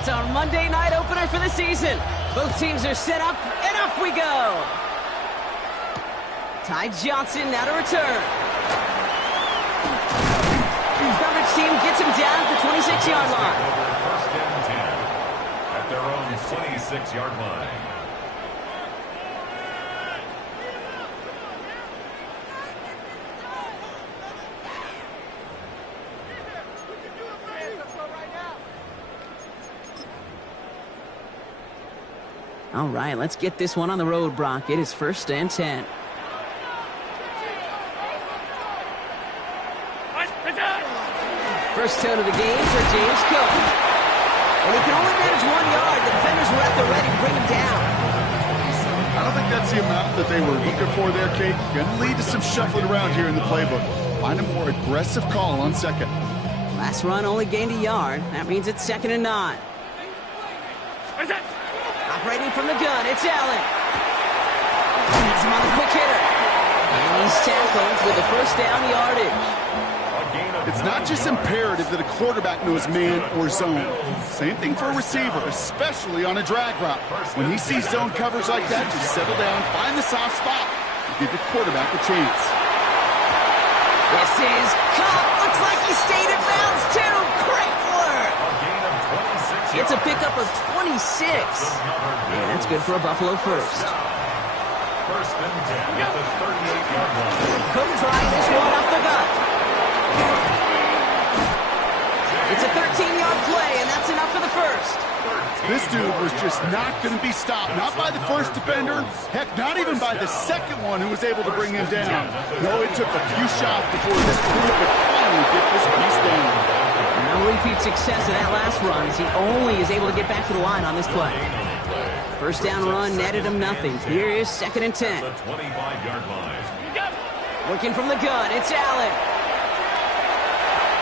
It's our Monday night opener for the season. Both teams are set up, and off we go. Ty Johnson now to return. Coverage team gets him down at the 26-yard line. First and 10 at their own 26-yard line. All right, let's get this one on the road, Brock. It is first and 10. First tone of the game for James Cook. And he can only manage 1 yard. The defenders were at the ready to bring him down. I don't think that's the amount that they were looking for there, Kate. Going to lead to some shuffling around here in the playbook. Find a more aggressive call on second. Last run only gained a yard. That means it's 2nd and 9. Operating from the gun, it's Allen. Has him on the quick hitter. And he's tackled with the first down yardage. It's not just imperative that a quarterback knows man or zone. Same thing for a receiver, especially on a drag route. When he sees zone coverage like that, just settle down, find the soft spot, and give your quarterback a chance. This is caught. Looks like he stayed in bounds, too. Great work. It's a pickup of 26. And that's good for a Buffalo first. First and 10 at the 38-yard line. Couldn't try this one up the gut. It's a 13-yard play, and that's enough for the first. This dude was just not going to be stopped. Not by the first defender. Heck, not even by the second one who was able to bring him down. No, it took a few shots before this crew could finally get this beast down. No repeat success in that last run as he only is able to get back to the line on this play. First down run netted him nothing. Here is 2nd and 10. The 25-yard line. Working from the gun, it's Allen.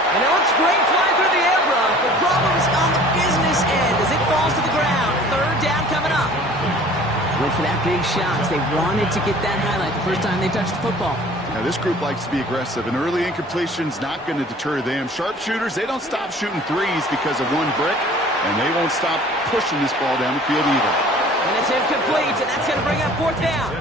And it looks great flying through the air, Brock, but problems on the business end as it falls to the ground. 3rd down coming up. Went for that big shot. They wanted to get that highlight the first time they touched the football. Now, this group likes to be aggressive, and early incompletion's not going to deter them. Sharpshooters, they don't stop shooting threes because of one brick, and they won't stop pushing this ball down the field either. And it's incomplete, and that's going to bring up 4th down.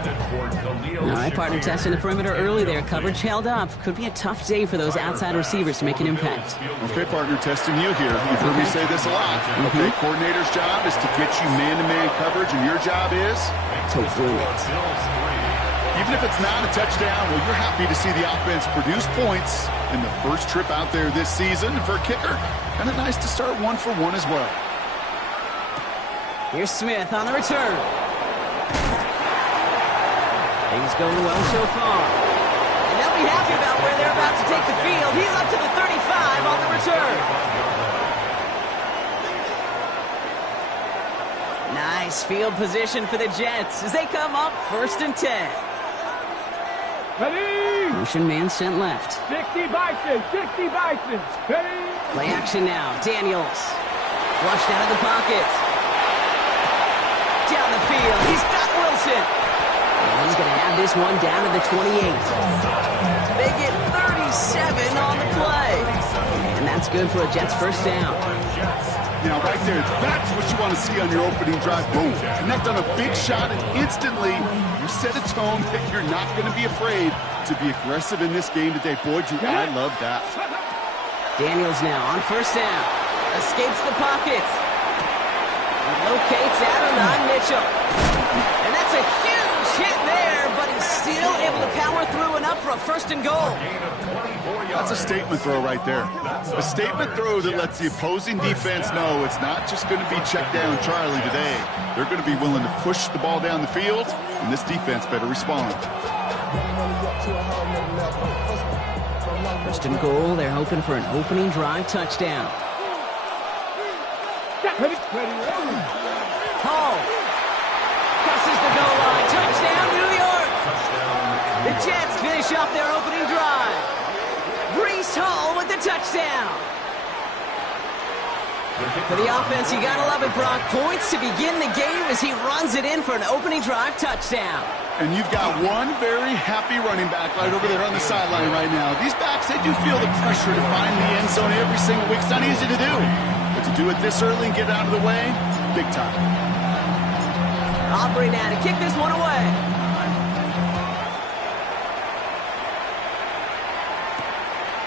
All right, partner testing the perimeter early there. Coverage held up. Could be a tough day for those outside receivers to make an impact. Okay, partner, testing you here. You've heard me say this a lot. Okay, coordinator's job is to get you man-to-man coverage, and your job is to win it. Even if it's not a touchdown, well, you're happy to see the offense produce points in the first trip out there this season. And for a kicker, kind of nice to start 1 for 1 as well. Here's Smith on the return. Things going well so far. And they'll be happy about where they're about to take the field. He's up to the 35 on the return. Nice field position for the Jets as they come up 1st and 10. Ready? Motion man sent left. 60 Bison, 60 Bison. Ready? Play action now. Daniels. Flushed out of the pocket. Down the field. He's got Wilson. And he's going to have this one down to the 28. They get 37 on the play. And that's good for a Jets first down. Now, right there, that's what you want to see on your opening drive. Boom. Connect on a big shot, and instantly you set a tone that you're not going to be afraid to be aggressive in this game today. Boy, I love that. Daniels now on first down. Escapes the pocket. Locates Adonai Mitchell. And that's a huge hit there, but he's still able to power through enough for a 1st and goal. That's a statement throw right there. A statement throw that lets the opposing defense know it's not just going to be check down Charlie today. They're going to be willing to push the ball down the field, and this defense better respond. 1st and goal, they're hoping for an opening drive touchdown. Hall crosses the goal line. Touchdown, New York. The Jets finish off their opening drive. Breece Hall with the touchdown. For the offense, you gotta love it, Brock. Points to begin the game as he runs it in for an opening drive touchdown. And you've got one very happy running back right over there on the sideline right now. These backs, they do feel the pressure to find the end zone every single week. It's not easy to do. But To do it this early and get out of the way, big time. Aubrey now to kick this one away.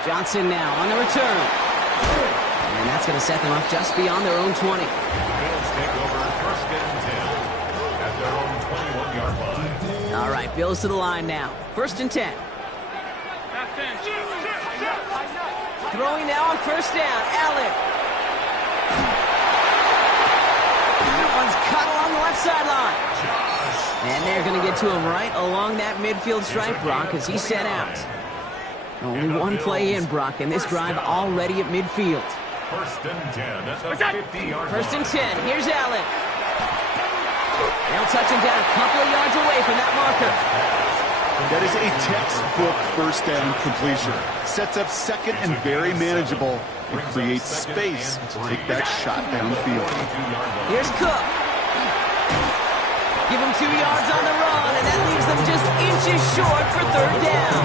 Johnson now on the return. And that's going to set them up just beyond their own 20. Bills take over first and 10 at their own 21-yard line. All right, Bills to the line now. First and 10. Throwing now on first down. Allen. That one's caught along the left sideline. And they're going to get to him right along that midfield stripe, Brock, as he's set out. Only one play in, Brock, and this drive already at midfield. First and 10 at the 50-yard line. First and 10. Here's Allen. They'll touch him down a couple of yards away from that marker. That is a textbook first down completion. Sets up second and very manageable and creates space to take that shot downfield. Here's Cook. Give him 2 yards on the run, and that leaves them just inches short for third down.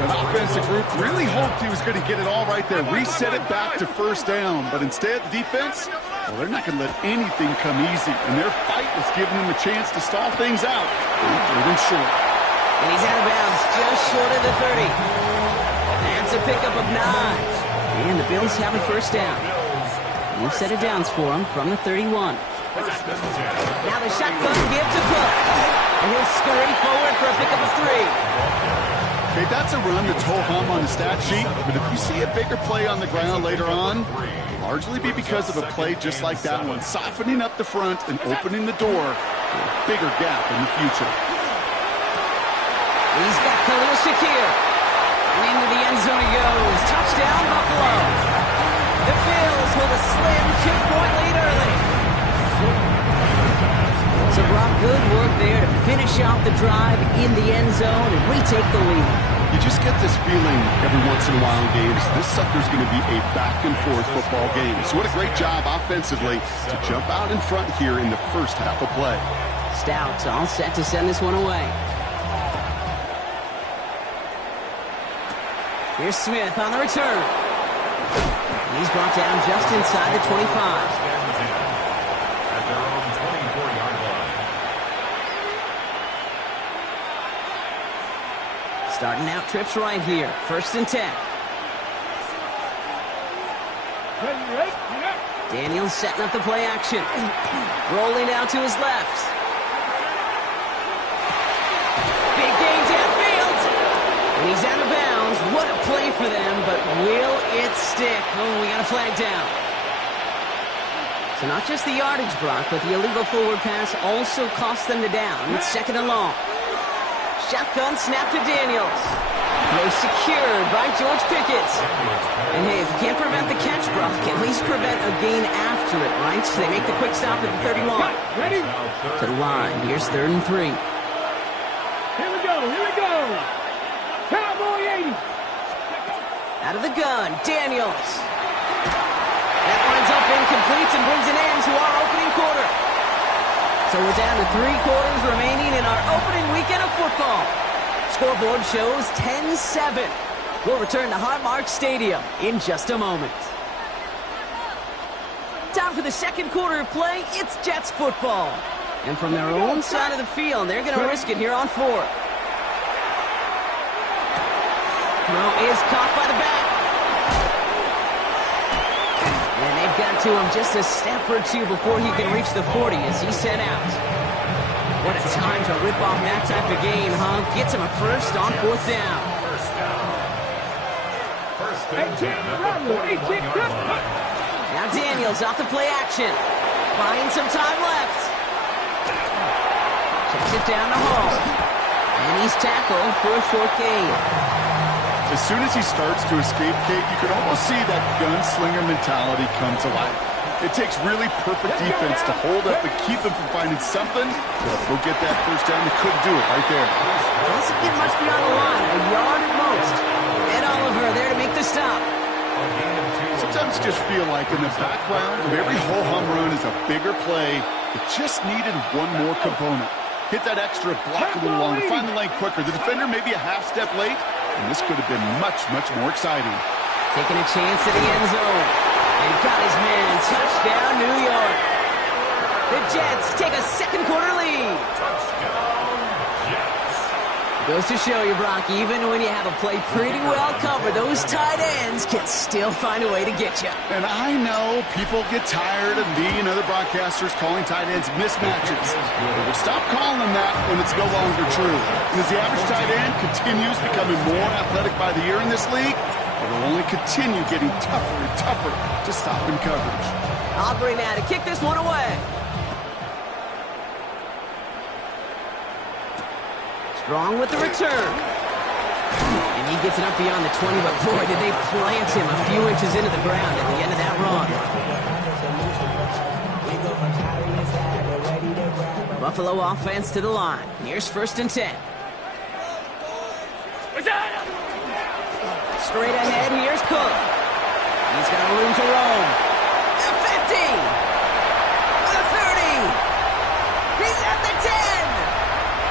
An offensive group really hoped he was going to get it all right there, reset it back to first down. But instead, the defense, well, they're not going to let anything come easy. And their fight was giving them a chance to stall things out. They're them short. And he's out of bounds just short of the 30. That's a pickup of 9. And the Bills have a first down. New set of downs for him from the 31. Now the shotgun give to Cook. And he'll scurry forward for a pickup of 3. Okay, that's a run that's ho-hum on the stat sheet, but if you see a bigger play on the ground later on, largely be because of a play just like that one, softening up the front and opening the door for a bigger gap in the future. He's got Khalil Shakir. And into the end zone he goes. Touchdown, Buffalo. The Bills with a slim 2-point lead early. So, Brock, good work there to finish off the drive in the end zone and retake the lead. You just get this feeling every once in a while in games, this sucker's going to be a back-and-forth football game. So what a great job offensively to jump out in front here in the first half of play. Stout all set to send this one away. Here's Smith on the return. And he's brought down just inside the 25. Starting out trips right here. First and 10. Daniels setting up the play action. Rolling out to his left. Big gain downfield. And he's out of bounds. What a play for them, but will it stick? Oh, we got a flag down. So not just the yardage, Brock, but the illegal forward pass also cost them the down. It's second and long. Shotgun snap to Daniels. Throw secured by George Pickett. And hey, if you can't prevent the catch, Brock, at least prevent a gain after it, right? So they make the quick stop at the 31. Ready? To the line. Here's 3rd and 3. Here we go. Cowboy 80. Out of the gun, Daniels. That lines up incomplete and brings an end to our opening quarter. So we're down to 3 quarters remaining in our opening weekend of football. Scoreboard shows 10-7. We'll return to Highmark Stadium in just a moment. Time for the second quarter of play. It's Jets football. And from their own side of the field, they're going to risk it here on 4th. Throw is caught by the back. And they've got to him just a step or 2 before he can reach the 40 as he's sent out. What a time to rip off that type of gain, huh? Gets him a first on 4th down. First and 10 at the 41-yard line. Now Daniels off the play action. Buying some time left. Checks it down to Hall. And he's tackled for a short gain. As soon as he starts to escape, Kate, you can almost see that gunslinger mentality come to life. It takes really perfect defense to hold up and keep him from finding something. We'll get that first down. They couldn't do it right there. Doesn't get much beyond the line. A yard at most. Ed Oliver there to make the stop. Sometimes you just feel like in the background of every ho-hum run is a bigger play. It just needed one more component. Hit that extra block a little longer. Find the lane quicker. The defender maybe a half step late. And this could have been much, much more exciting. Taking a chance to the end zone. And got his man. Touchdown, New York. The Jets take a second quarter lead. Touchdown, Jets. Goes to show you, Brock, even when you have a play pretty well covered, those tight ends can still find a way to get you. And I know people get tired of me and other broadcasters calling tight ends mismatches. But we'll stop calling them that when it's no longer true. And as the average tight end continues becoming more athletic by the year in this league, it will only continue getting tougher and tougher to stop in coverage. Aubrey now to kick this one away. Strong with the return. And he gets it up beyond the 20, but boy, did they plant him a few inches into the ground at the end of that run. Buffalo offense to the line. Here's 1st and 10. Straight ahead, here's Cook. He's got room to roam. The 50. The 30. He's at the 10.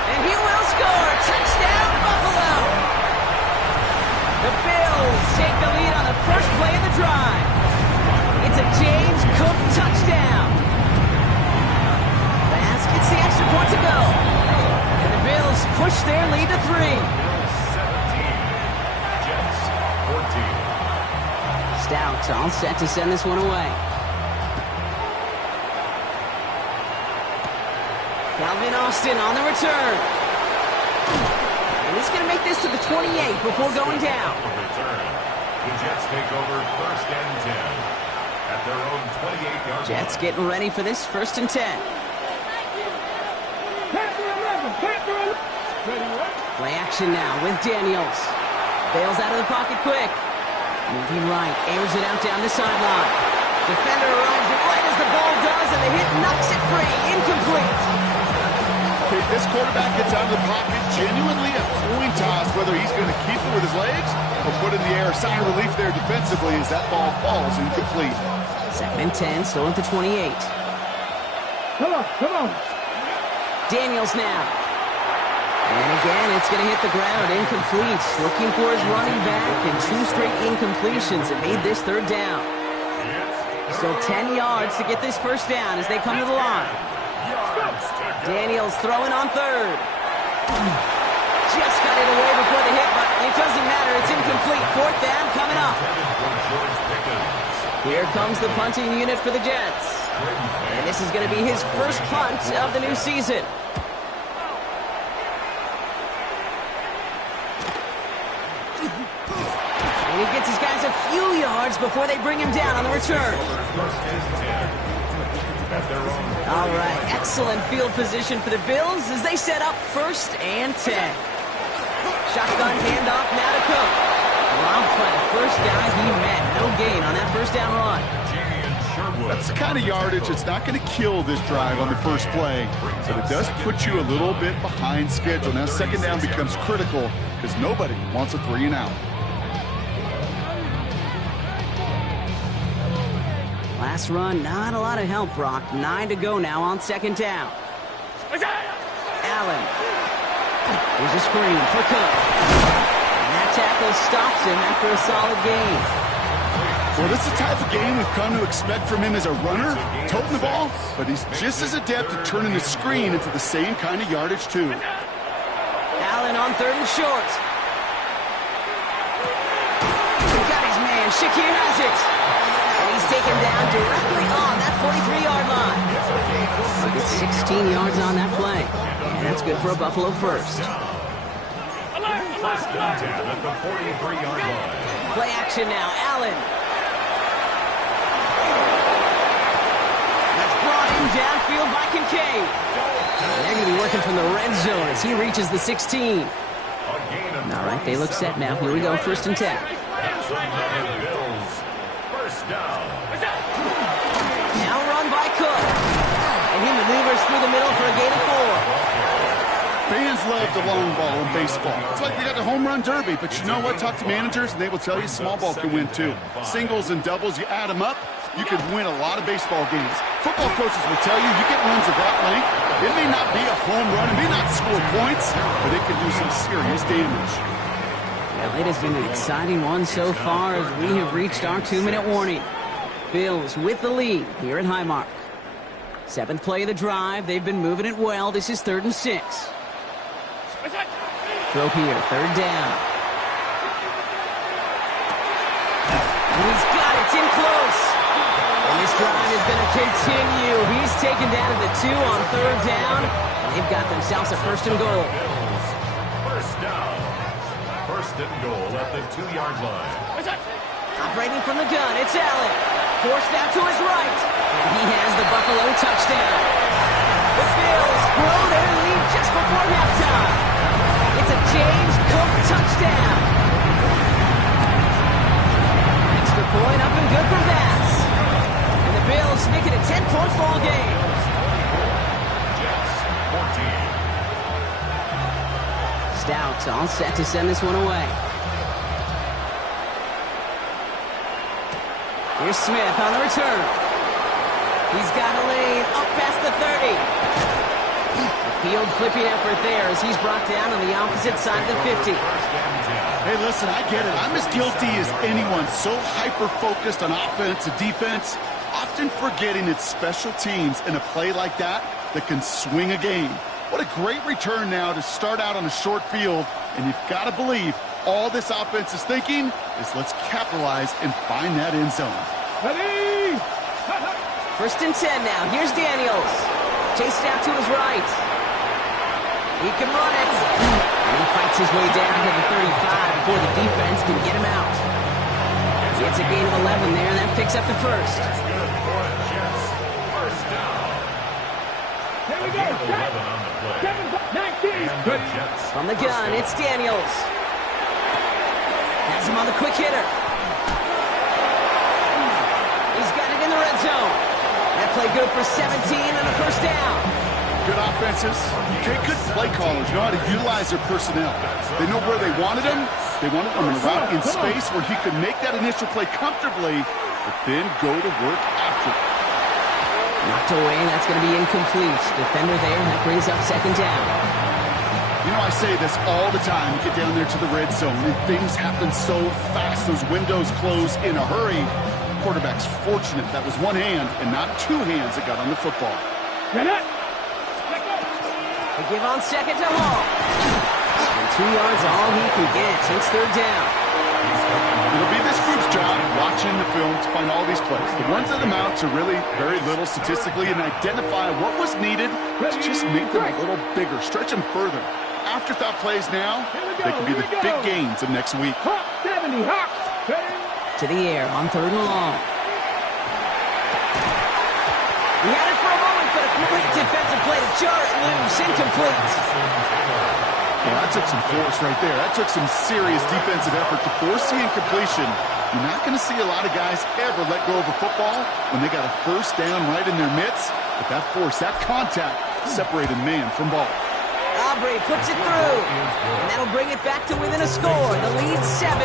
And he will score. Touchdown, Buffalo. The Bills take the lead on the first play of the drive. It's a James Cook touchdown. Bass gets the extra point to go. And the Bills push their lead to 3. Bills 17, Jets 14. Stout all set to send this one away. Calvin Austin on the return. And he's going to make this to the 28 before going down. Return. The Jets take over 1st and 10 at their own 28-yard line. Jets getting ready for this 1st and 10. Play action now with Daniels. Bails out of the pocket quick. Moving right, airs it out down the sideline. Defender arrives right as the ball does, and the hit knocks it free. Incomplete. This quarterback gets out of the pocket genuinely a coin toss whether he's going to keep it with his legs or put in the air. Sigh of relief there defensively as that ball falls incomplete. 2nd and 10, still at the 28. Come on. Daniels now. And again, it's going to hit the ground. Incomplete. Looking for his running back, and 2 straight incompletions. It made this 3rd down. Still 10 yards to get this 1st down as they come to the line. Daniels throwing on 3rd. Just got it away before the hit, but it doesn't matter. It's incomplete. 4th down coming up. Here comes the punting unit for the Jets. And this is going to be his first punt of the new season. And he gets his guys a few yards before they bring him down on the return. All right, excellent field position for the Bills as they set up 1st and 10. Shotgun handoff now to Cook. Dropped by the first guy he met. No gain on that 1st down run. That's the kind of yardage that's not going to kill this drive on the first play, but it does put you a little bit behind schedule. Now 2nd down becomes critical because nobody wants a 3 and out. Last run, not a lot of help, Brock. 9 to go now on 2nd down. Allen. Here's a screen for Cook. And that tackle stops him after a solid gain. Well, this is the type of game we've come to expect from him as a runner, toting the ball, but he's just as adept at turning the screen into the same kind of yardage, too. Allen on 3rd and short. He got his man. Shakir has it. And he's taken down directly on that 43-yard line. Look at 16 yards on that play. And that's good for a Buffalo 1st. 1st and 10 at the 43-yard line. Play action now. Allen. That's brought in downfield by Kincaid. And they're going to be working from the red zone as he reaches the 16. All right, they look set now. Here we go, 1st and 10. Bills. 1st down. Now run by Cook. And he maneuvers through the middle for a gain of 4. Fans love the long ball in baseball. It's like they got the home run derby, but you know what? Talk to managers, and they will tell you small ball can win, too. Singles and doubles, you add them up, you can win a lot of baseball games. Football coaches will tell you get runs of that length. It may not be a home run, it may not score points, but it can do some serious damage. Well, it has been an exciting one so far as we have reached our 2-minute warning. Bills with the lead here at Highmark. 7th play of the drive. They've been moving it well. This is 3rd and 6. Throw here, 3rd down. And he's got it. It's in close. And this drive is going to continue. He's taken down to the 2 on 3rd down. And they've got themselves a 1st and goal. First down. 1st and goal at the 2-yard line. Operating from the gun, it's Allen. Forced out to his right. And he has the Buffalo touchdown. The Bills grow their lead just before halftime. It's a James Cook touchdown. Extra point up and good for Bass. And the Bills make it a 10-point ball game. Jets 14. Stout all set to send this one away. Here's Smith on the return. He's got a lane up past the 30. The field flipping effort there as he's brought down on the opposite side of the 50. Hey, listen, I get it. I'm as guilty as anyone. So hyper-focused on offense and defense, often forgetting it's special teams in a play like that can swing a game. What a great return now to start out on a short field, and you've got to believe all this offense is thinking is let's capitalize and find that end zone. Ready? 1st and 10 now. Here's Daniels. Chased out to his right. He can run it. And he fights his way down to the 35 before the defense can get him out. It's a gain of 11 there, and that picks up the 1st. That's good for the Jets. First down. Here we go. 11 on the play. 7, 19. And the Jets From the gun, it's Daniels. Has him on the quick hitter. He's got it in the red zone. That play good for 17 and a 1st down. Good offenses. Okay, good play callers know how to utilize their personnel. They know where they wanted him. They wanted him in a route in space where he could make that initial play comfortably, but then go to work after. Knocked away, that's going to be incomplete. Defender there, that brings up 2nd down. You know, I say this all the time. You get down there to the red zone, and things happen so fast. Those windows close in a hurry. Quarterback's fortunate that was one hand and not 2 hands that got on the football. They give on 2nd to Hall. And 2 yards all he can get. It's 3rd down. It'll be this group's job watching the film to find all these plays. The ones that amount to really very little statistically and identify what was needed to just make them a little bigger, stretch them further. Afterthought plays now, they can be the big gains of next week. Hawk 70, Hawk. To the air on 3rd and long. He had it for a moment, but a great defensive play to jar it loose. Incomplete. Well, that took some force right there. That took some serious defensive effort to force the incompletion. You're not going to see a lot of guys ever let go of a football when they got a 1st down right in their midst. But that force, that contact, separated man from ball. Aubrey puts it through, and that'll bring it back to within a score. The lead 7.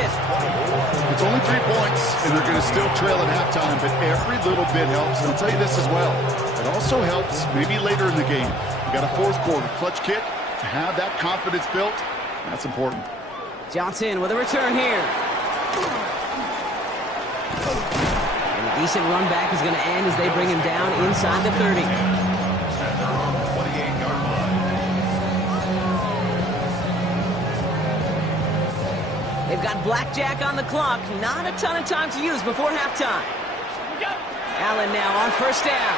It's only 3 points, and they're going to still trail at halftime, but every little bit helps. And I'll tell you this as well. It also helps maybe later in the game. You got a 4th quarter clutch kick to have that confidence built. That's important. Johnson with a return here. And a decent run back is going to end as they bring him down inside the 30. At their own 28-yard line. They've got blackjack on the clock. Not a ton of time to use before halftime. Allen now on 1st down.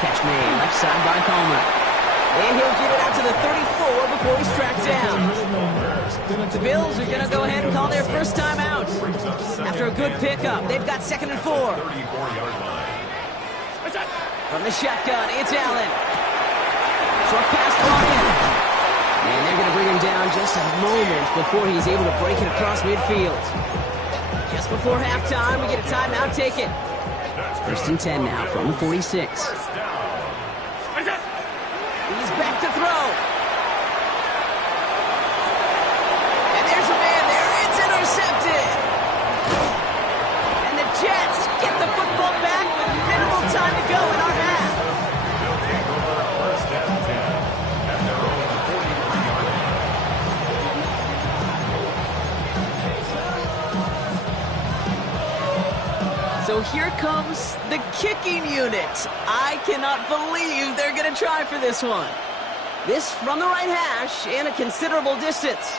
Catch made left side by Palmer. And he'll get it out to the 34 before he's tracked down. The Bills are going to go ahead and call their 1st time out. After a good pickup, they've got 2nd and 4. 34-yard line. From the shotgun, it's Allen. Short pass ball in. And they're going to bring him down just a moment before he's able to break it across midfield. Just before halftime, we get a timeout taken. 1st and 10 now from the 46. First down. He's back to throw. And there's a man there. It's intercepted. And the Jets get the football back with minimal time to go in our half. They'll take over 1st and 10 at their own 43-yard line. So here comes the kicking unit. I cannot believe they're going to try for this one. This from the right hash and a considerable distance.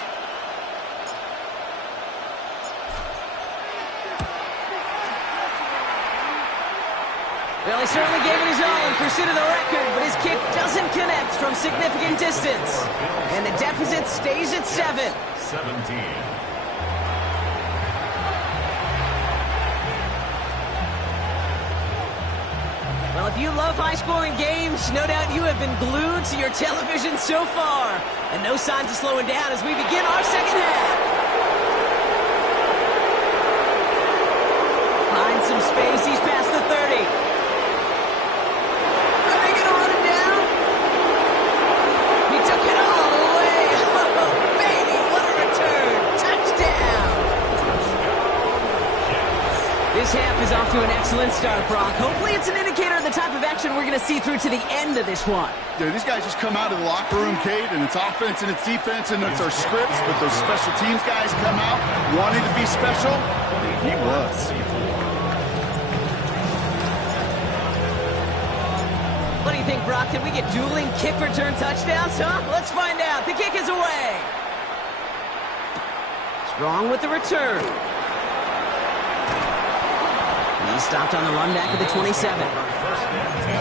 Well, he certainly gave it his all in pursuit of the record, but his kick doesn't connect from significant distance. And the deficit stays at 7. 17. Well, if you love high-scoring games, no doubt you have been glued to your television so far. And no signs of slowing down as we begin our second half. Finds some space. He's past the 30. Are they going to run him down? He took it all the way. Oh, baby, what a return. Touchdown. This half is off to an excellent start, Brock. Hopefully it's an indicator of the type of action we're going to see through to the end of this one. Yeah, these guys just come out of the locker room, Kate, and it's offense and it's defense and it's our scripts, but those special teams guys come out wanting to be special, and he was. What do you think, Brock? Can we get dueling kick return touchdowns, huh? Let's find out. The kick is away. Strong with the return. He's stopped on the run back at the 27. First and 10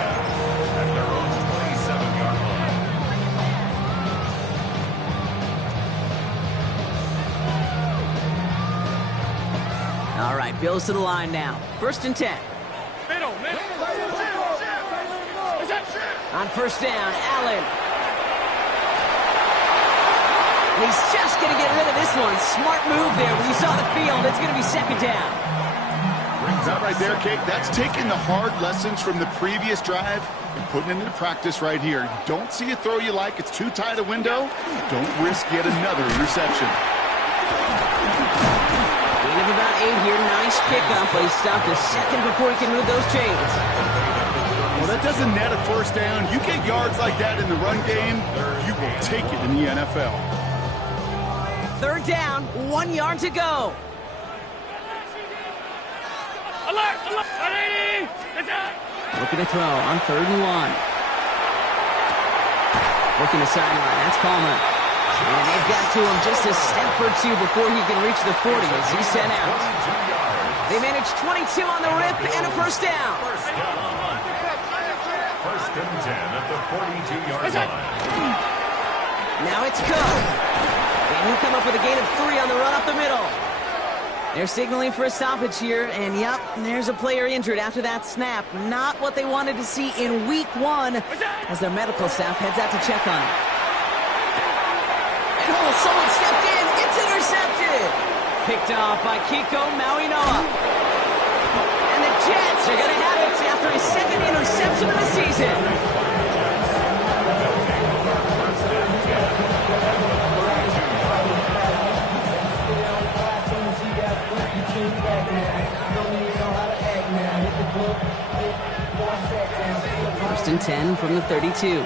at their own 27-yard line. All right, Bills to the line now. First and 10. Middle. On first down, Allen. He's just going to get rid of this one. Smart move there when you saw the field. It's going to be second down. That right there, Kate, that's taking the hard lessons from the previous drive and putting it into practice right here. You don't see a throw you like, it's too tight a window, don't risk yet another interception. Gain of about 8 here. Nice pickup, but he stopped a second before he can move those chains. Well, that doesn't net a first down. You get yards like that in the run game, you will take it in the NFL. Third down, 1 yard to go. Looking to throw on third and 1. Working the sideline. That's Palmer. And they've got to him just a step or two before he can reach the 40 as he's sent out. They managed 22 on the rip and a first down. First and 10 at the 42-yard line. Now it's Coe. And he'll come up with a gain of 3 on the run up the middle. They're signaling for a stoppage here, and yep, there's a player injured after that snap. Not what they wanted to see in week 1 as their medical staff heads out to check on him. And oh, someone stepped in. It's intercepted. Picked off by Kiko Mauinoa. And the Jets are going to have it after his second interception of the season. First and 10 from the 32.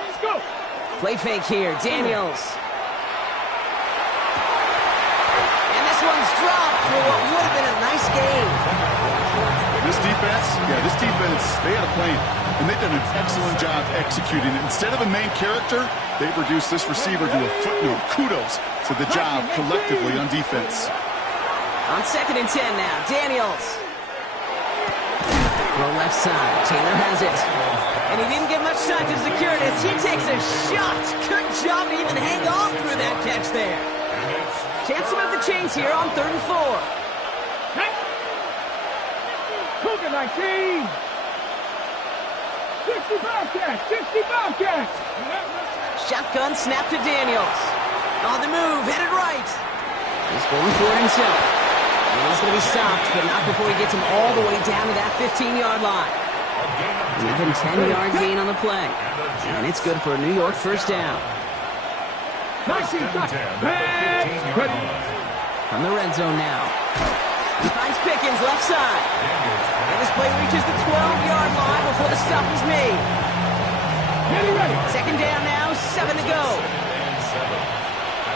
Let's go. Play fake here, Daniels. And this one's dropped for what would have been a nice game. This defense, they had a plan, and they've done an excellent job executing it. Instead of a main character, they've reduced this receiver to a footnote. Kudos to the job collectively on defense. On second and 10 now, Daniels. Throw left side, Taylor has it. And he didn't get much time to secure it as he takes a shot. Good job to even hang on through that catch there. Chance to move the chains here on third and 4. Cougar 19. 60 Bobcats. Shotgun snap to Daniels. On the move, headed right. He's going for it himself. And he's going to be stopped, but not before he gets him all the way down to that 15-yard line. An even 10-yard gain on the play. And it's good for a New York first down. Pass ready. From the red zone now. He finds Pickens left side. And this play reaches the 12-yard line before the stop is made. Ready. Second down now, 7 to go.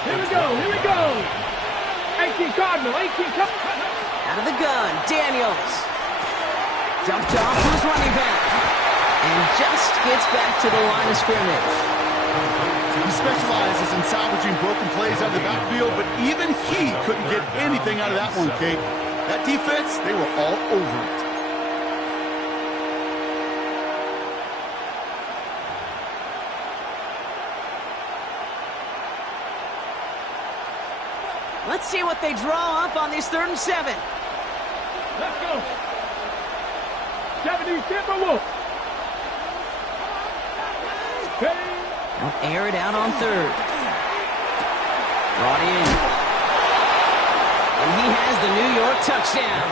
Here we go. 18 Cardinal, 18 Cardinal. Out of the gun, Daniels. Dumped off to his running back. And just gets back to the line of scrimmage. He specializes in salvaging broken plays out of the backfield, but even he couldn't get anything out of that one, Kate. That defense, they were all over it. Let's see what they draw up on this 3rd and 7. Let's go. 70 Timberwolves. They'll air it out on 3rd. Brought in. And he has the New York touchdown.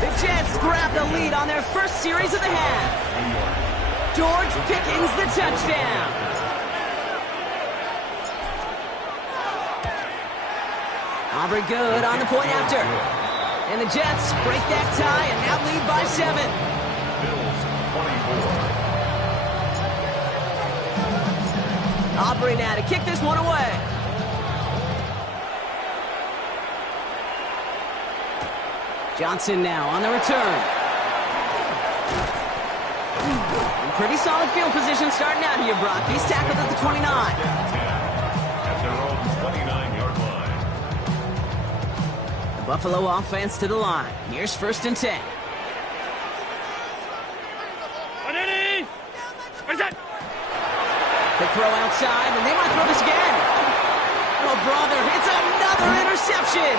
The Jets grab the lead on their first series of the half. George Pickens the touchdown. Aubrey good on the point after. And the Jets break that tie and now lead by 7. Bills 24. Aubrey now to kick this one away. Johnson now on the return. In pretty solid field position starting out here, Brock. He's tackled at the 29. At their own 29-yard line. Buffalo offense to the line. Here's 1st and 10. Quick throw outside, and they might throw this again. Oh, brother, it's another interception.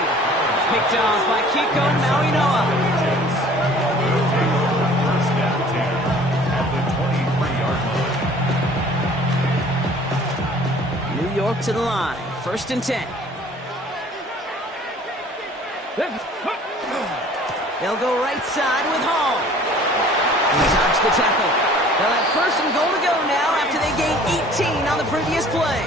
Picked off by Kiko Mauinoa. First down 10 at the 23-yard line. New York to the line. 1st and 10. They'll go right side with Hall. He dodged the tackle. They'll have 1st and goal to go now after they gained 18 on the previous play.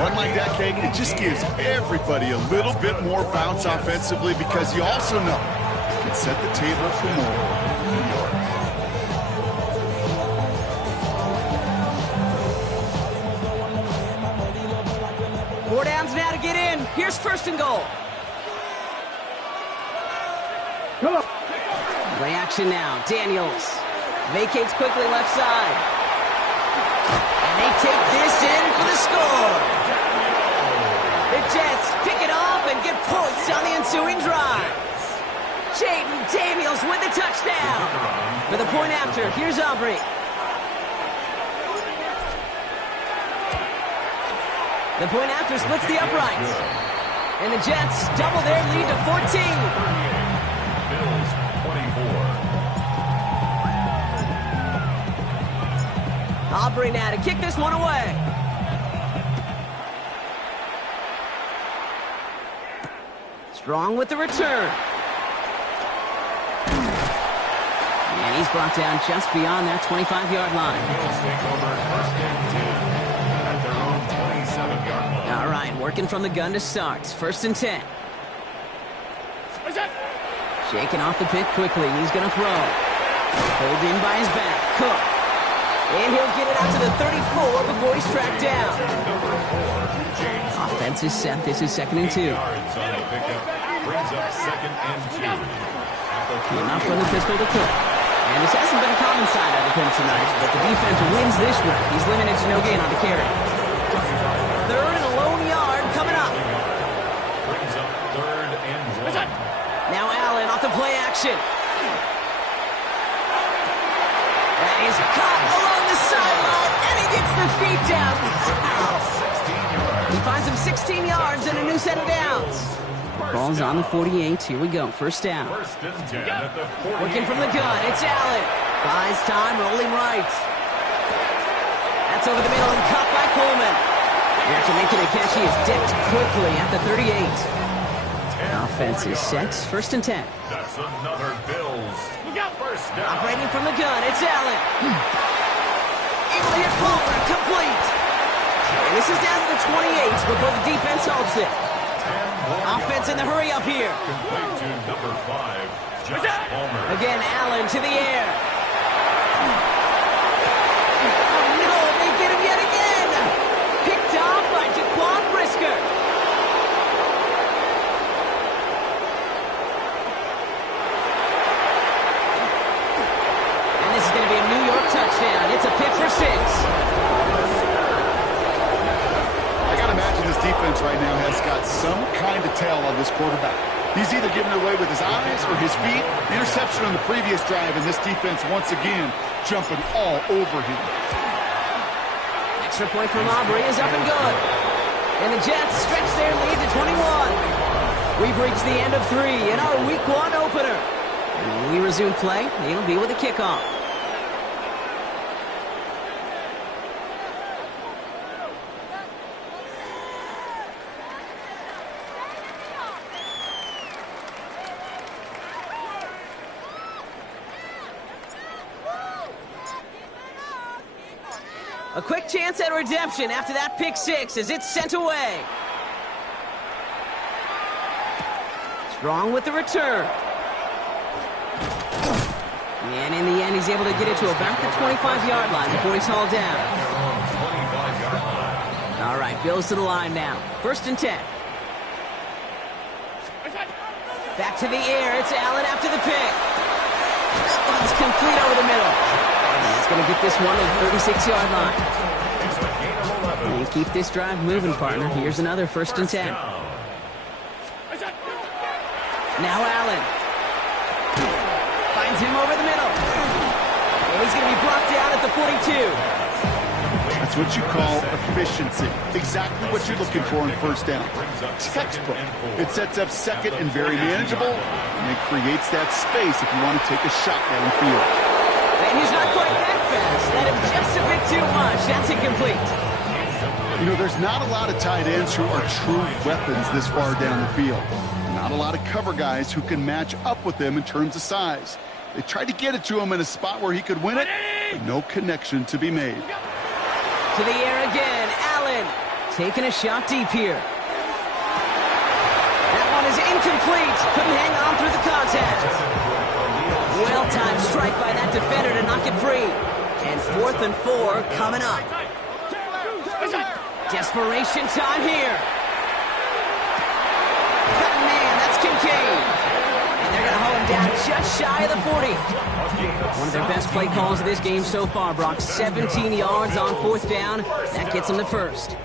Run like that, Kate, it just gives everybody a little bit more bounce offensively because you also know you can set the table for more. New York. 4 downs now to get in. Here's 1st and goal. Come on. Play action now. Daniels vacates quickly left side. And they take this in for the score. The Jets pick it off and get points on the ensuing drive. Jaden Daniels with the touchdown. For the point after, here's Aubrey. The point after splits the uprights. And the Jets double their lead to 14. Bills 24. Aubrey now to kick this one away. Strong with the return. And he's brought down just beyond that 25-yard line. Bills take over 1st and 10 at their own 27-yard line. All right, working from the gun to start. 1st and 10. Shaking off the pit quickly. He's going to throw. Pulled in by his back. Cook. And he'll get it out to the 34 before he's tracked down. Number 4, James. Offense is set. This is 2nd and 2. Yards on the pickup brings up 2nd and 2. Enough from the pistol to Cook. And this hasn't been a common side out of him tonight, but the defense wins this round. He's limited to no gain on the carry. 3rd and a lone yard coming up. Brings up 3rd and 1. Now Allen off the play action. That is caught along the sideline, and he gets the feet down. He finds him 16 yards and a new set of downs. Ball's on the 48. Here we go. 1st down. 1st and 10 at the 48. Working from the gun. It's Allen. Buys time, rolling right. That's over the middle and caught by Coleman. After making a catch, he is dipped quickly at the 38. Offense is set. 1st and 10. That's another Bills. First down. Operating from the gun. It's Allen. Able to hit Palmer. Complete. And this is down to the 28 before the defense halts it. Offense in the hurry up here. Complete to number 5, Josh Palmer. Again, Allen to the air. No, they get him yet again. Picked off by Jaquan Brisker. quarterback. He's either giving it away with his eyes or his feet. The interception on the previous drive, and this defense once again jumping all over him. Extra point from Aubrey is up and good. And the Jets stretch their lead to 21. We've reached the end of 3 in our Week 1 opener. And when we resume play, it'll be with a kickoff. A quick chance at redemption after that pick 6 as it's sent away. Strong with the return. And in the end, he's able to get it to about the 25-yard line before he's hauled down. All right, Bills to the line now. 1st and 10. Back to the air. It's Allen after the pick. It's complete over the middle. He's going to get this one at the 36-yard line. And keep this drive moving, partner. Here's another 1st and 10. Now Allen. Finds him over the middle. And he's going to be brought down at the 42. That's what you call efficiency. Exactly what you're looking for in 1st down. Textbook. It sets up 2nd and very manageable, and it creates that space if you want to take a shot downfield. And he's not quite that fast. Let him just a bit too much. That's incomplete. You know, there's not a lot of tight ends who are true weapons this far down the field. Not a lot of cover guys who can match up with them in terms of size. They tried to get it to him in a spot where he could win it, but no connection to be made. To the air again. Allen taking a shot deep here. That one is incomplete. Couldn't hang on through the contact. Well-timed strike by that defender to knock it free. And 4th and 4 coming up. Desperation time here. Got a man. That's Kincaid. And they're going to hold him down just shy of the 40. One of their best play calls of this game so far, Brock. 17 yards on 4th down. That gets him the 1st.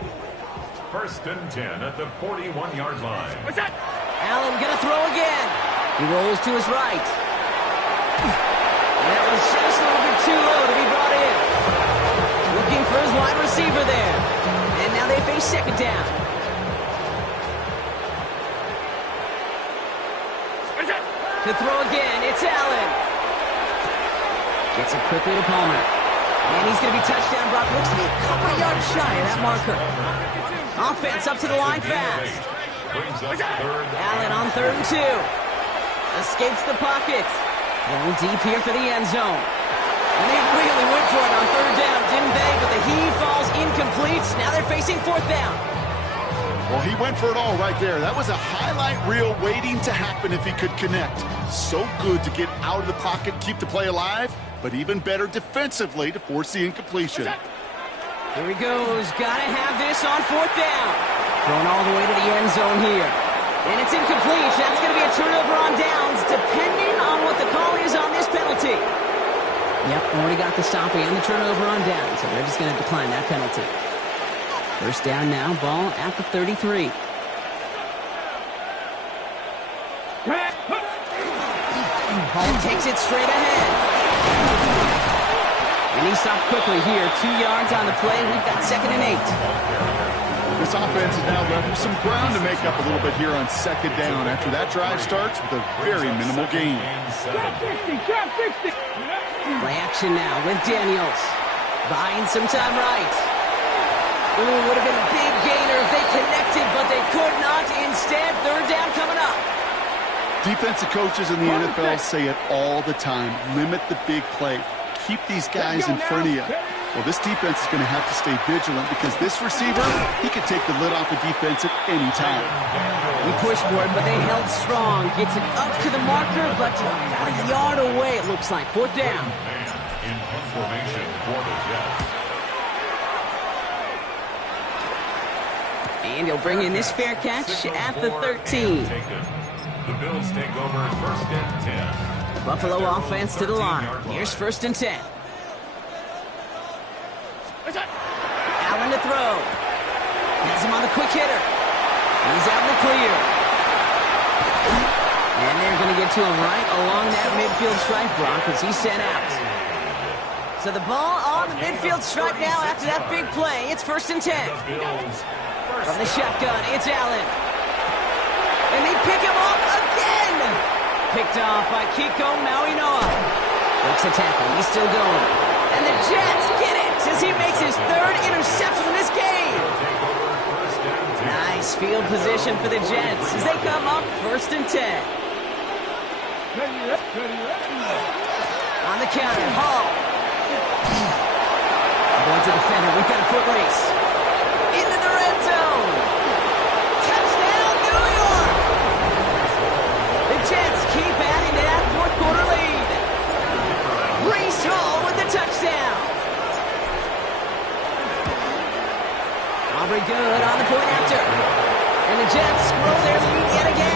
1st and 10 at the 41-yard line. Allen going to throw again. He rolls to his right. And that was just a little bit too low to be brought in. Looking for his wide receiver there. And now they face 2nd down. To throw again, it's Allen. Gets it quickly to Palmer. And he's going to be touchdown. Brock looks to be a couple of yards shy of that marker. Offense up to the line fast. Allen on 3rd and 2. Escapes the pocket. Going deep here for the end zone. And they really went for it on 3rd down, didn't they? But the heave falls incomplete. Now they're facing 4th down. Well, he went for it all right there. That was a highlight reel waiting to happen if he could connect. So good to get out of the pocket, keep the play alive, but even better defensively to force the incompletion. Here he goes. Gotta have this on 4th down. Going all the way to the end zone here. And it's incomplete. That's going to be a turnover on downs, depending on what the call is on this penalty. Yep, already got the stop and the turnover on downs, so they're just going to decline that penalty. 1st down now, ball at the 33. Hall takes it straight ahead. And he stopped quickly here. 2 yards on the play. We've got 2nd and 8. This offense is now left with some ground to make up a little bit here on 2nd down after that drive starts with a very minimal gain. Play action now with Daniels. Buying some time right. Ooh, would have been a big gainer if they connected, but they could not. Instead, 3rd down coming up. Defensive coaches in the NFL say it all the time. Limit the big play. Keep these guys in front of you. Well, this defense is going to have to stay vigilant because this receiver, he can take the lid off a defense at any time. We pushed for it, but they held strong. Gets it up to the marker, but about a yard away, it looks like. 4th down. In formation for the Jets. And he'll bring in this fair catch at the 13. The Bills take over 1st and 10. Buffalo offense to the line. Here's 1st and 10. Allen to throw. Has him on the quick hitter. He's out in the clear. And they're going to get to him right along that midfield stripe, Brock, as he's sent out. So the ball on the midfield stripe now after that big play. It's 1st and 10. From the shotgun, it's Allen. And they pick him off again. Picked off by Kiko Mauinoa. Breaks the tackle. He's still going. And the Jets get it as he makes his 3rd interception in this game. Nice field position for the Jets as they come up 1st and 10. On the counter, Hall. Going to the defender. We've got a foot race. Into the red zone. Touchdown, New York. The Jets keep adding to that 4th quarter lead. Breece Hall with the touchdown. Aubrey good on the point after. And the Jets scroll their lead yet again.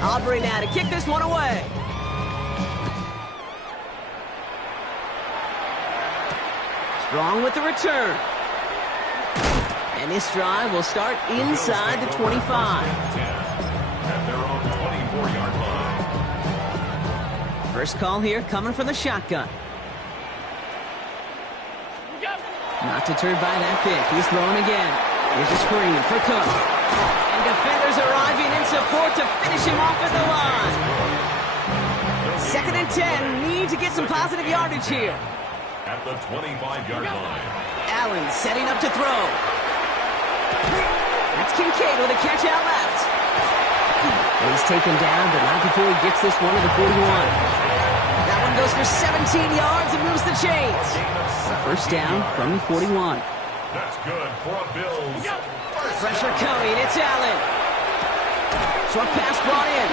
Aubrey now to kick this one away. Strong with the return. And this drive will start inside the 25. At their own 24-yard line. First call here coming from the shotgun. Not deterred by that pick. He's throwing again. Here's a screen for Cook. And defenders arriving in support to finish him off at the line. 2nd and 10. Need to get some positive yardage here. At the 25-yard line. Allen setting up to throw. That's Kincaid with a catch out left. And he's taken down, but not before he gets this one to the 41. That one goes for 17 yards and moves the chains. First down from the 41. That's good for a Bills. Pressure coming. It's Allen. Short pass brought in.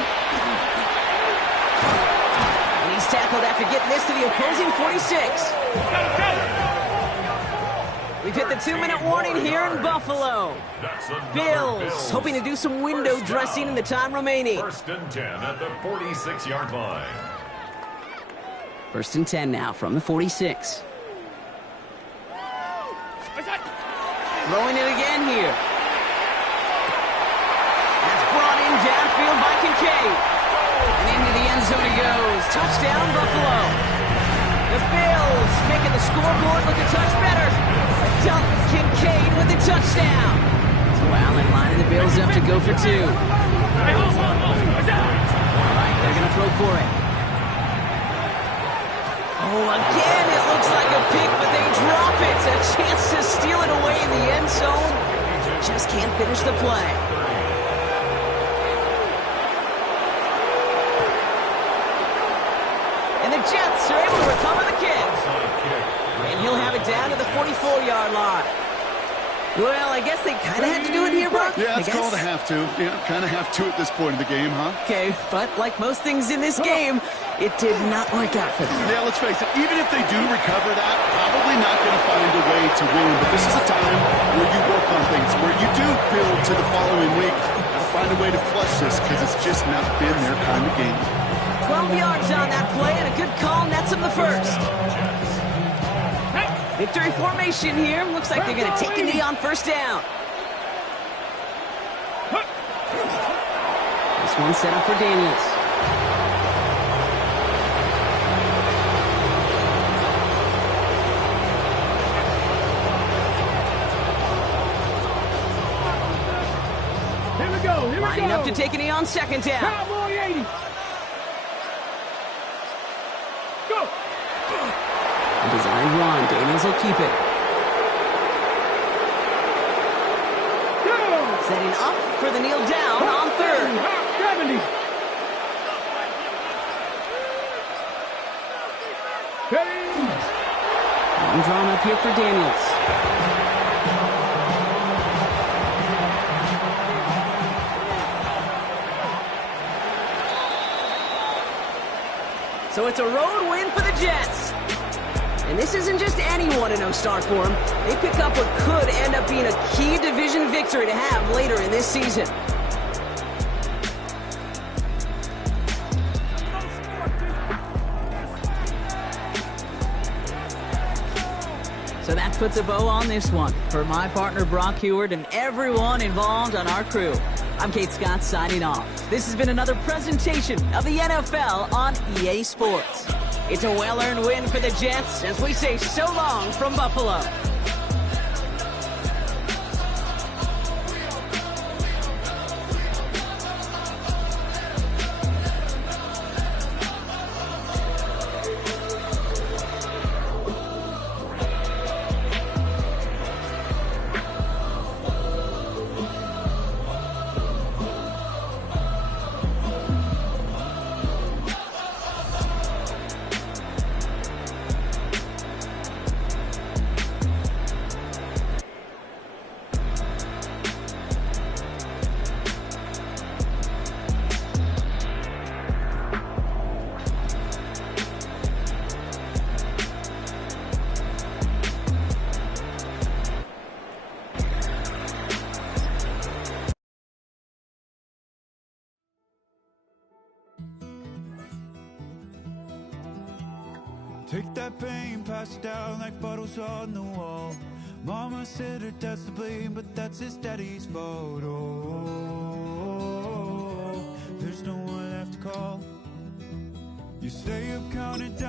And he's tackled after getting this to the opposing 46. We've hit the 2-minute warning here in Buffalo. Bills hoping to do some window dressing in the time remaining. 1st and 10 at the 46-yard line. 1st and 10 now from the 46. Throwing it again here. That's brought in downfield by Kincaid. And into the end zone it goes. Touchdown, Buffalo. The Bills making the scoreboard look a touch better. Dalton Kincaid with the touchdown. So Allen lining the Bills up to go for 2. All right, they're going to throw for it. Oh, again, it looks like a pick, but they drop it. A chance to steal it away in the end zone. Just can't finish the play. And the Jets are able to recover the kick. And he'll have it down to the 44-yard line. Well, I guess they kind of had to do it here, Brock. Yeah, it's called a have to. Yeah, kind of have to at this point in the game, huh? Okay, but like most things in this game, it did not work out for them. Yeah, let's face it, even if they do recover that, probably not going to find a way to win. But this is a time where you work on things, where you do build to the following week. Gotta find a way to flush this because it's just not been their kind of game. 12 yards on that play, and a good call nets them the first. Victory formation here. Looks like they're going to take a knee on 1st down. This one set up for Daniels. Here we go. Here we Lining go. up to take a knee on 2nd down. Cowboy 80. Go. A designed run. Daniels will keep it. Go. Setting up for the kneel down on 3rd. 70. One drawn up here for Daniels. So it's a road win for the Jets. And this isn't just any 1-0 start for them. They pick up what could end up being a key division victory to have later in this season. So that puts a bow on this one. For my partner Brock Heward and everyone involved on our crew, I'm Kate Scott signing off. This has been another presentation of the NFL on EA Sports. It's a well-earned win for the Jets as we say so long from Buffalo. Take that pain, pass it down like bottles on the wall. Mama said her dad's to blame, but that's his daddy's fault. Oh, there's no one left to call. You stay up counting down.